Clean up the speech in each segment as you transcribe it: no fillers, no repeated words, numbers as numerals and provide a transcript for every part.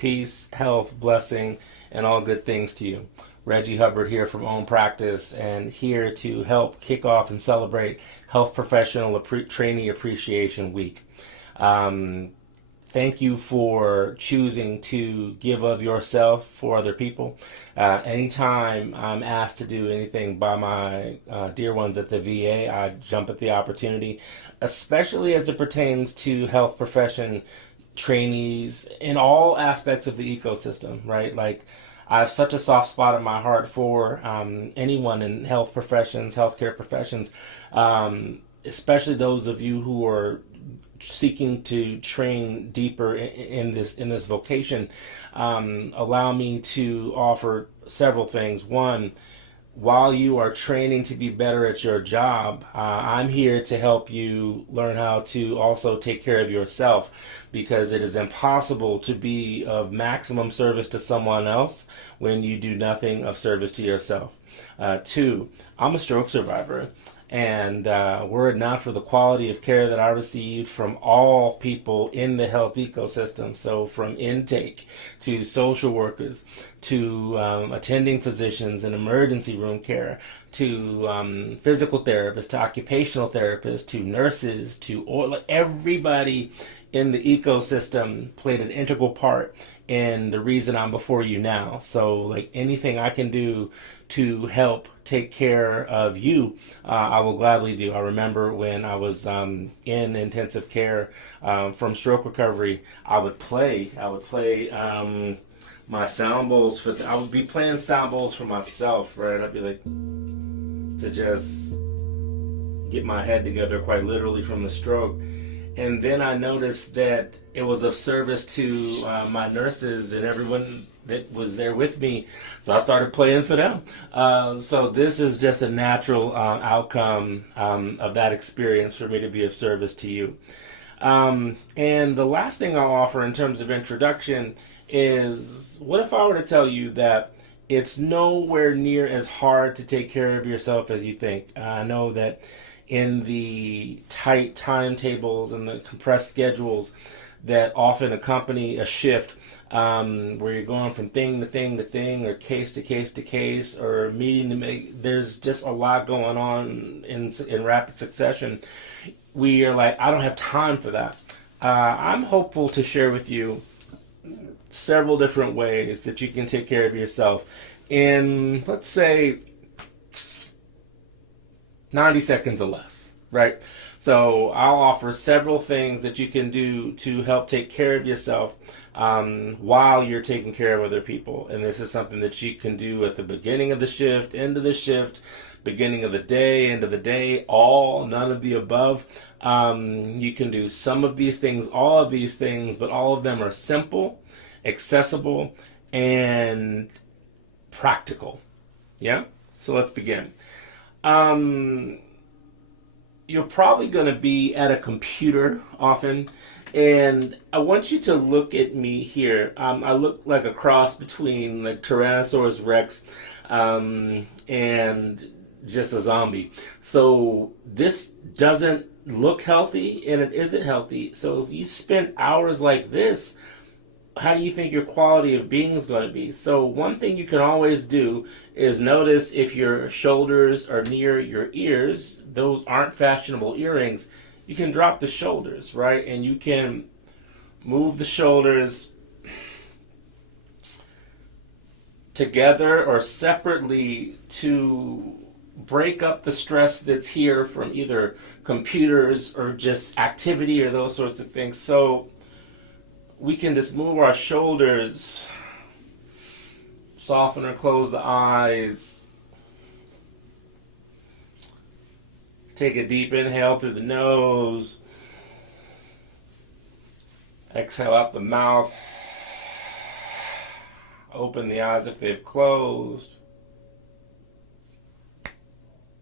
Peace, health, blessing, and all good things to you. Reggie Hubbard here from Ompractice, and here to help kick off and celebrate Health Professional Trainee Appreciation Week. Thank you for choosing to give of yourself for other people. Anytime I'm asked to do anything by my dear ones at the VA, I jump at the opportunity, especially as it pertains to health profession trainees in all aspects of the ecosystem, right? Like, I have such a soft spot in my heart for anyone in health professions, healthcare professions, especially those of you who are seeking to train deeper in this vocation. Allow me to offer several things. One, while you are training to be better at your job, I'm here to help you learn how to also take care of yourself, because it is impossible to be of maximum service to someone else when you do nothing of service to yourself. Two, I'm a stroke survivor. And were it not for the quality of care that I received from all people in the health ecosystem, so from intake to social workers to attending physicians in emergency room care to physical therapists to occupational therapists to nurses to everybody in the ecosystem played an integral part in the reason I'm before you now. So like anything I can do to help take care of you, I will gladly do. I remember when I was in intensive care from stroke recovery, I would play my sound bowls I would be playing sound bowls for myself, right? I'd be like, to just get my head together quite literally from the stroke. And then I noticed that it was of service to my nurses and everyone that was there with me. So I started playing for them. So this is just a natural outcome of that experience for me to be of service to you. And the last thing I'll offer in terms of introduction is, what if I were to tell you that it's nowhere near as hard to take care of yourself as you think? I know that in the tight timetables and the compressed schedules that often accompany a shift, where you're going from thing to thing to thing, or case to case to case, or meeting to make, there's just a lot going on in rapid succession. We are like, I don't have time for that. I'm hopeful to share with you several different ways that you can take care of yourself in, let's say, 90 seconds or less, right? So I'll offer several things that you can do to help take care of yourself while you're taking care of other people. And this is something that you can do at the beginning of the shift, end of the shift, beginning of the day, end of the day, none of the above. You can do some of these things, all of these things, but all of them are simple, accessible, and practical. Yeah? So let's begin. You're probably going to be at a computer often, and I want you to look at me here. I look like a cross between like Tyrannosaurus Rex and just a zombie. So this doesn't look healthy, and it isn't healthy. So if you spend hours like this, how do you think your quality of being is going to be? So one thing you can always do is notice if your shoulders are near your ears. Those aren't fashionable earrings. You can drop the shoulders, right? And you can move the shoulders together or separately to break up the stress that's here from either computers or just activity or those sorts of things. So we can just move our shoulders, soften or close the eyes. Take a deep inhale through the nose. Exhale out the mouth. Open the eyes if they've closed.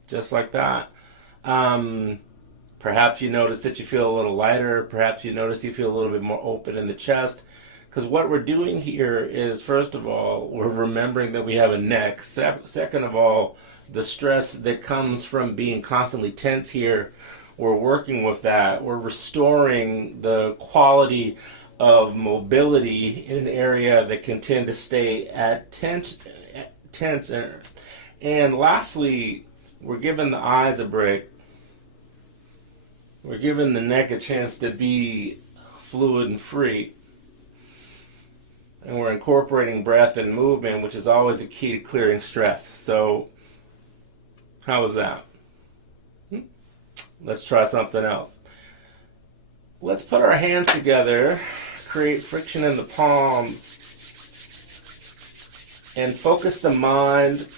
Just like that. Perhaps you notice that you feel a little lighter. Perhaps you notice you feel a little bit more open in the chest. Because what we're doing here is, first of all, we're remembering that we have a neck. Second of all, the stress that comes from being constantly tense here, we're working with that. We're restoring the quality of mobility in an area that can tend to stay at tense. And lastly, we're giving the eyes a break. We're giving the neck a chance to be fluid and free. And we're incorporating breath and movement, which is always a key to clearing stress. So, how was that? Let's try something else. Let's put our hands together, create friction in the palms, and focus the mind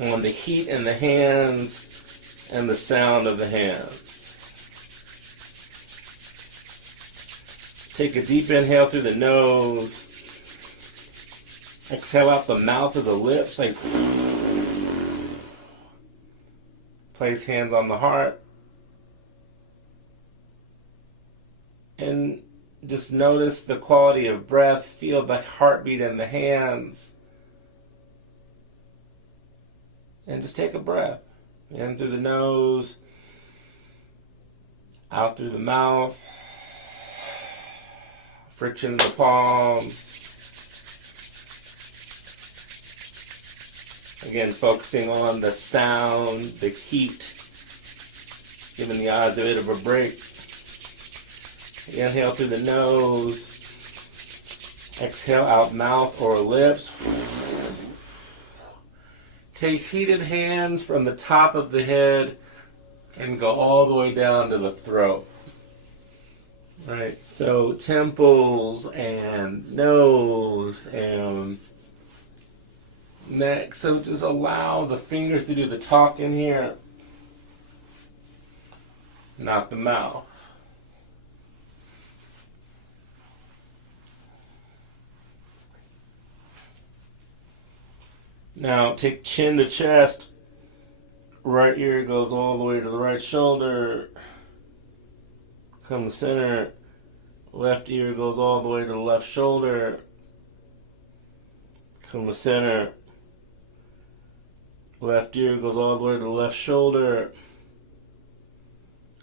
on the heat in the hands and the sound of the hands. Take a deep inhale through the nose. Exhale out the mouth or the lips. Like, place hands on the heart. And just notice the quality of breath. Feel the heartbeat in the hands. And just take a breath. In through the nose. Out through the mouth. Friction in the palms. Again, focusing on the sound, the heat. Giving the eyes a bit of a break. Inhale through the nose. Exhale out mouth or lips. Take heated hands from the top of the head and go all the way down to the throat. Right, so temples and nose and neck. So just allow the fingers to do the talking here, not the mouth. Now take chin to chest. Right ear goes all the way to the right shoulder. Come to center. Left ear goes all the way to the left shoulder. Come to center. Left ear goes all the way to the left shoulder.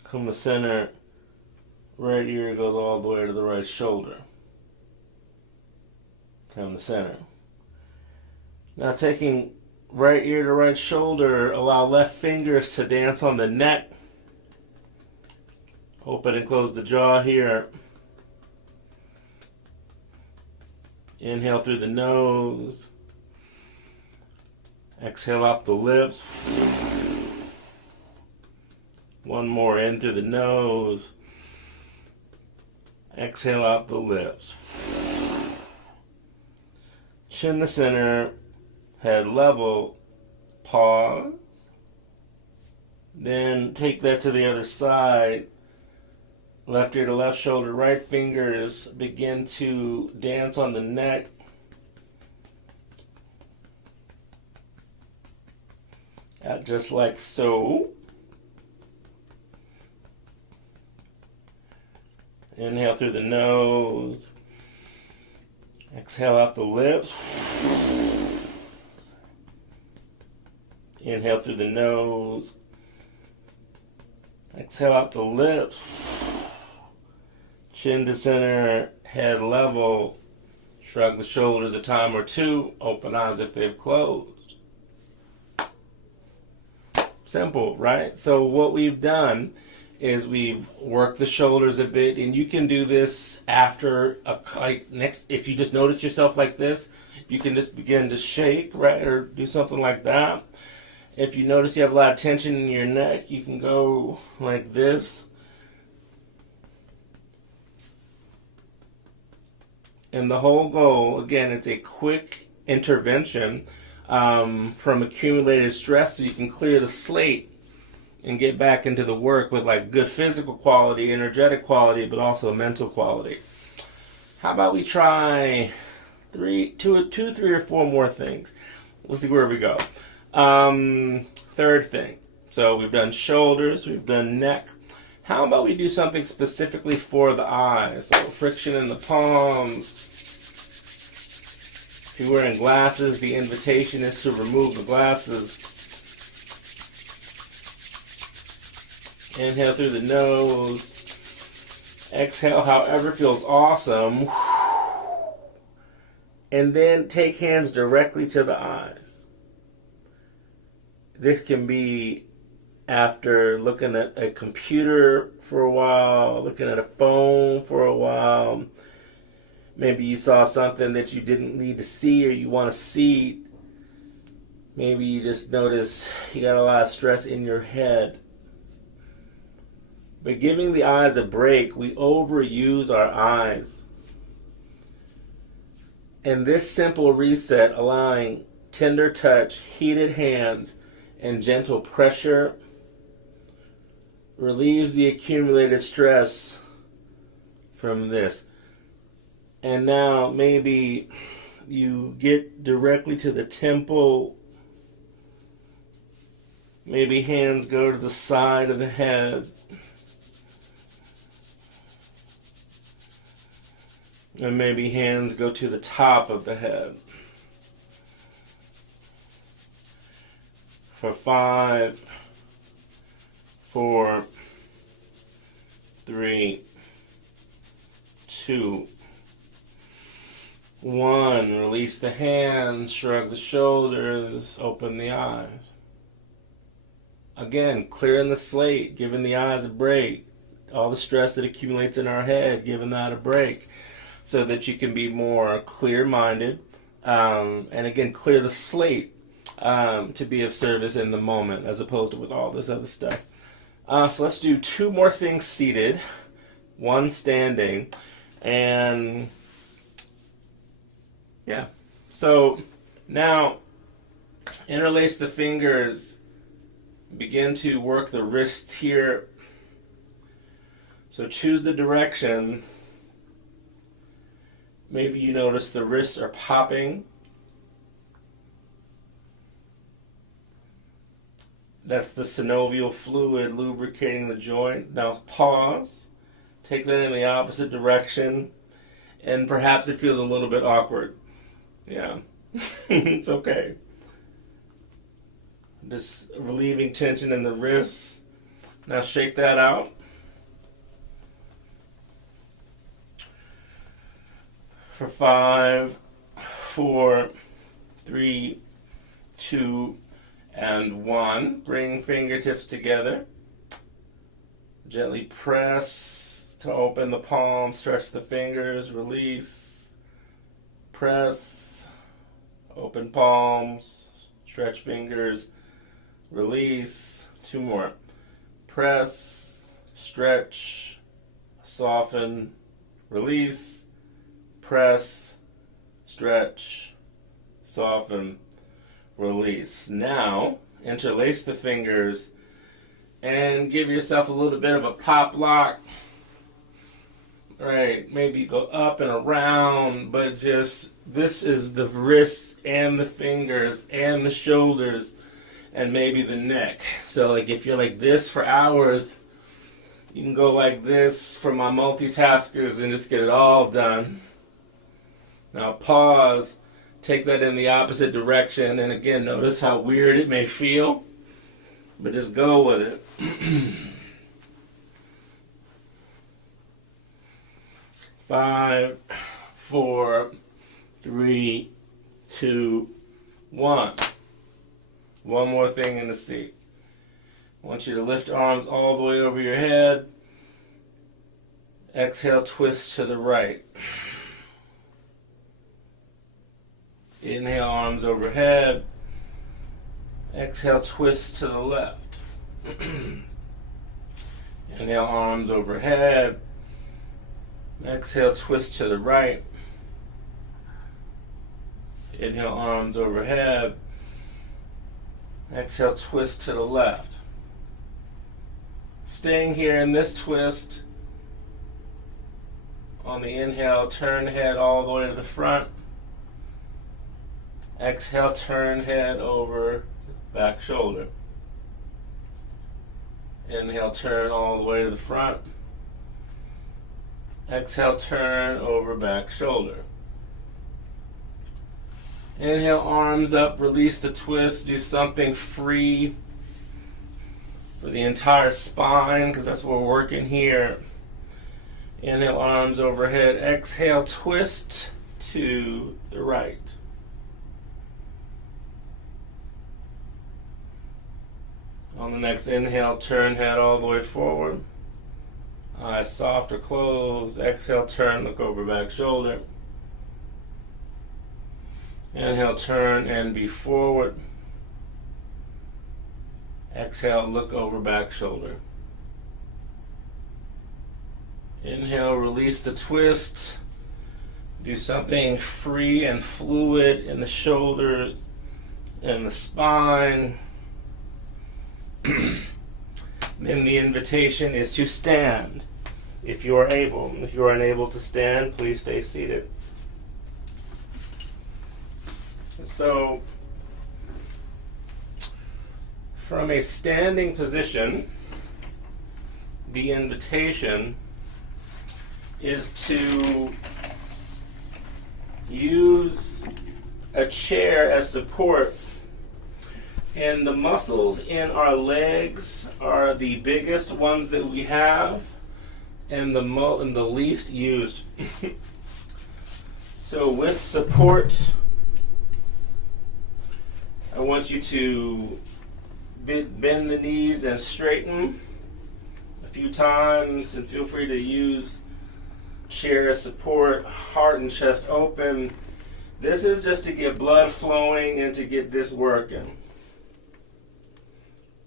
Come to center. Right ear goes all the way to the right shoulder. Come to center. Now taking right ear to right shoulder, allow left fingers to dance on the neck. Open and close the jaw here. Inhale through the nose. Exhale out the lips. One more in through the nose. Exhale out the lips. Chin to center. Head level, pause, then take that to the other side, left ear to left shoulder, right fingers begin to dance on the neck, just like so. Inhale through the nose, exhale out the lips. Inhale through the nose. Exhale out the lips. Chin to center, head level. Shrug the shoulders a time or two. Open eyes if they've closed. Simple, right? So what we've done is we've worked the shoulders a bit, and you can do this after if you just notice yourself like this, you can just begin to shake, right, or do something like that. If you notice you have a lot of tension in your neck, you can go like this. And the whole goal, again, it's a quick intervention from accumulated stress so you can clear the slate and get back into the work with like good physical quality, energetic quality, but also mental quality. How about we try three, or four more things? We'll see where we go. Third thing. So we've done shoulders, we've done neck. How about we do something specifically for the eyes? So friction in the palms. If you're wearing glasses, the invitation is to remove the glasses. Inhale through the nose. Exhale however feels awesome. And then take hands directly to the eyes. This can be after looking at a computer for a while, looking at a phone for a while. Maybe you saw something that you didn't need to see or you want to see. Maybe you just notice you got a lot of stress in your head. But giving the eyes a break, we overuse our eyes. And this simple reset, allowing tender touch, heated hands, and gentle pressure, relieves the accumulated stress from this. And now maybe you get directly to the temple. Maybe hands go to the side of the head. And maybe hands go to the top of the head. For 5, 4, 3, 2, 1. Release the hands, shrug the shoulders, open the eyes. Again, clearing the slate, giving the eyes a break. All the stress that accumulates in our head, giving that a break, so that you can be more clear-minded, and again, clear the slate to be of service in the moment, as opposed to with all this other stuff. So let's do 2 more things seated, 1 standing, and yeah. So now, interlace the fingers, begin to work the wrists here. So choose the direction. Maybe you notice the wrists are popping. That's the synovial fluid lubricating the joint. Now pause. Take that in the opposite direction. And perhaps it feels a little bit awkward. Yeah. It's okay. Just relieving tension in the wrists. Now shake that out. For 5, 4, 3, 2, and 1. Bring fingertips together. Gently press to open the palm. Stretch the fingers. Release. Press. Open palms. Stretch fingers. Release. 2 more. Press. Stretch. Soften. Release. Press, stretch, soften, release. Now, interlace the fingers and give yourself a little bit of a pop lock. Right, maybe go up and around, but just, this is the wrists and the fingers and the shoulders and maybe the neck. So like if you're like this for hours, you can go like this for my multitaskers and just get it all done. Now pause, take that in the opposite direction, and again, notice how weird it may feel, but just go with it. 5, 4, 3, 2, 1. One more thing in the seat. I want you to lift arms all the way over your head. Exhale, twist to the right. Inhale, arms overhead. Exhale, twist to the left. Inhale, arms overhead. Exhale, twist to the right. Inhale, arms overhead. Exhale, twist to the left. Staying here in this twist. On the inhale, turn head all the way to the front. Exhale, turn head over, back shoulder. Inhale, turn all the way to the front. Exhale, turn over, back shoulder. Inhale, arms up, release the twist, do something free for the entire spine, because that's what we're working here. Inhale, arms overhead. Exhale, twist to the right. On the next inhale, turn head all the way forward. Eyes soft or closed. Exhale, turn, look over back shoulder. Inhale, turn and be forward. Exhale, look over back shoulder. Inhale, release the twist. Do something free and fluid in the shoulders and the spine. Then the invitation is to stand if you are able. If you are unable to stand, please stay seated. So, from a standing position, the invitation is to use a chair as support. And the muscles in our legs are the biggest ones that we have and the least used. So with support, I want you to bend the knees and straighten a few times, and feel free to use chair support, heart and chest open. This is just to get blood flowing and to get this working.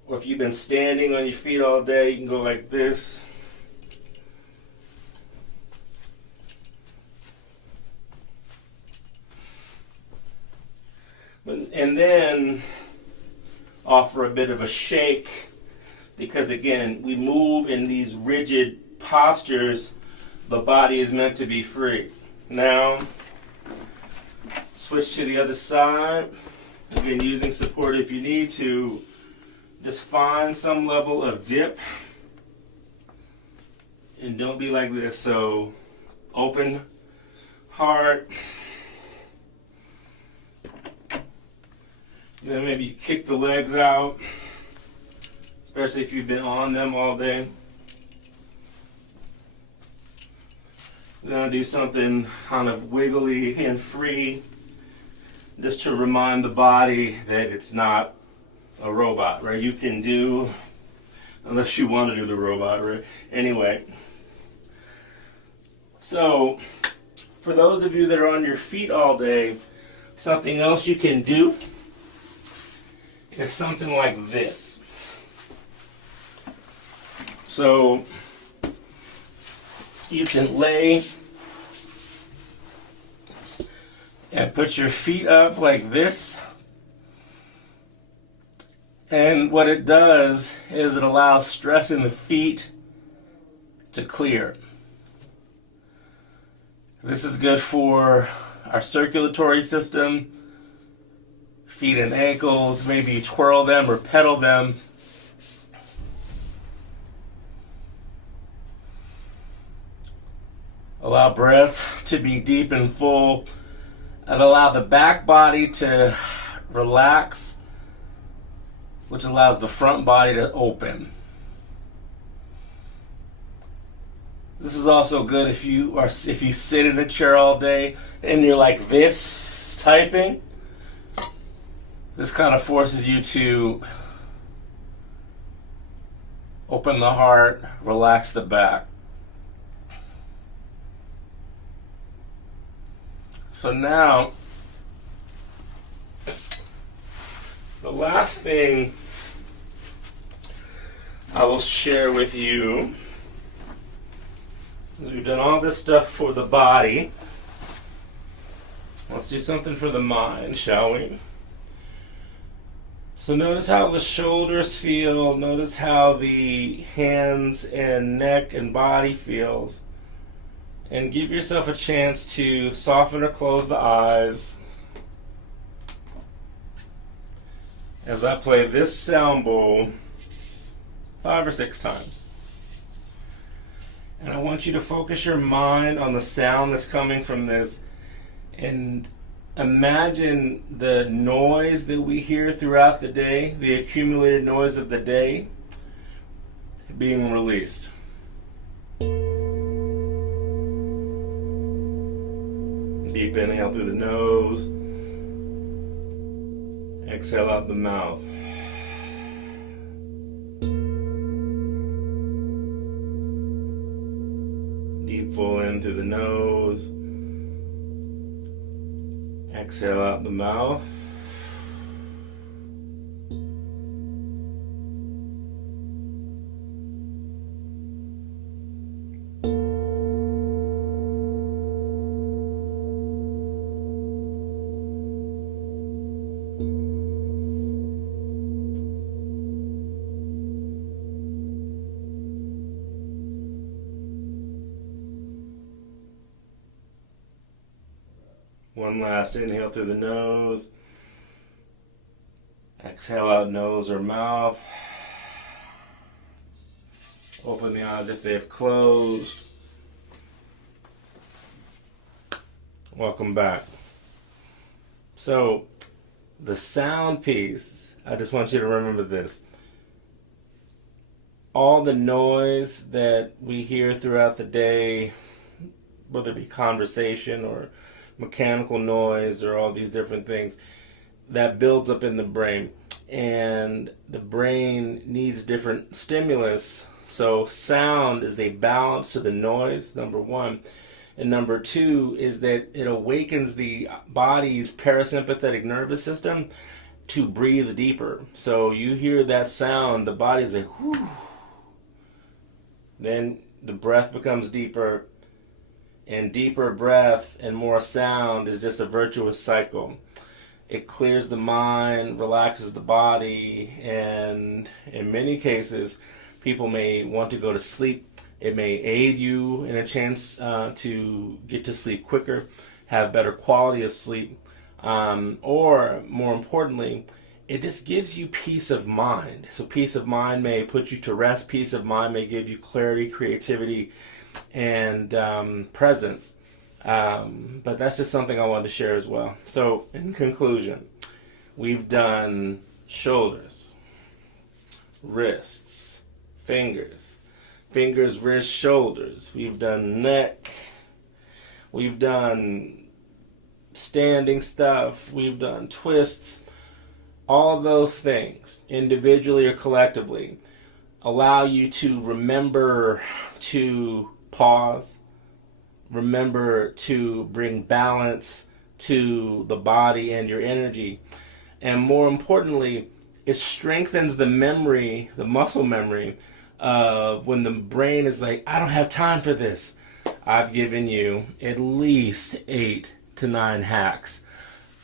Or if you've been standing on your feet all day, you can go like this. And then offer a bit of a shake, because again, we move in these rigid postures. The body is meant to be free. Now, switch to the other side. Again, using support if you need to. Just find some level of dip. And don't be like this. So, open heart. Then maybe you kick the legs out, especially if you've been on them all day. Then do something kind of wiggly and free, just to remind the body that it's not a robot, right? You can do, unless you want to do the robot, right? Anyway, so for those of you that are on your feet all day, something else you can do is something like this. So you can lay and put your feet up like this. And what it does is it allows stress in the feet to clear. This is good for our circulatory system, feet and ankles. Maybe you twirl them or pedal them. Allow breath to be deep and full, and allow the back body to relax, which allows the front body to open. This is also good if you sit in a chair all day and you're like this typing. This kind of forces you to open the heart, relax the back. So now, the last thing I will share with you is we've done all this stuff for the body. Let's do something for the mind, shall we? So notice how the shoulders feel. Notice how the hands and neck and body feels. And give yourself a chance to soften or close the eyes as I play this sound bowl 5 or 6 times. And I want you to focus your mind on the sound that's coming from this, and imagine the noise that we hear throughout the day, the accumulated noise of the day, being released. Deep inhale through the nose. Exhale out the mouth. Deep full in through the nose. Exhale out the mouth. One last inhale through the nose. Exhale out nose or mouth. Open the eyes if they have closed. Welcome back. So, the sound piece, I just want you to remember this. All the noise that we hear throughout the day, whether it be conversation or mechanical noise or all these different things, that builds up in the brain, and the brain needs different stimulus. So sound is a balance to the noise, number one, and number two is that it awakens the body's parasympathetic nervous system to breathe deeper. So you hear that sound, the body's like whoo, then the breath becomes deeper, and deeper breath and more sound is just a virtuous cycle. It clears the mind, relaxes the body, and in many cases, people may want to go to sleep. It may aid you in a chance to get to sleep quicker, have better quality of sleep, or more importantly, it just gives you peace of mind. So peace of mind may put you to rest. Peace of mind may give you clarity, creativity, and presence. But that's just something I wanted to share as well. So in conclusion, we've done shoulders, wrists, fingers, wrists, shoulders. We've done neck. We've done standing stuff. We've done twists. All of those things, individually or collectively, allow you to remember to pause, remember to bring balance to the body and your energy. And more importantly, it strengthens the memory, the muscle memory, of when the brain is like, I don't have time for this. I've given you at least 8 to 9 hacks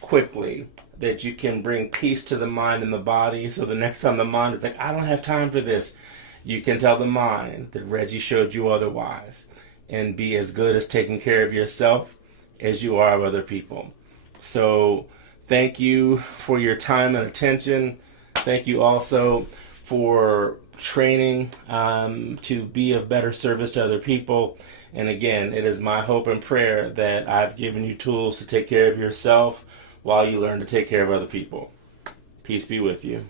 quickly that you can bring peace to the mind and the body. So the next time the mind is like, I don't have time for this, you can tell the mind that Reggie showed you otherwise, and be as good as taking care of yourself as you are of other people. So thank you for your time and attention. Thank you also for training to be of better service to other people. And again, it is my hope and prayer that I've given you tools to take care of yourself while you learn to take care of other people. Peace be with you.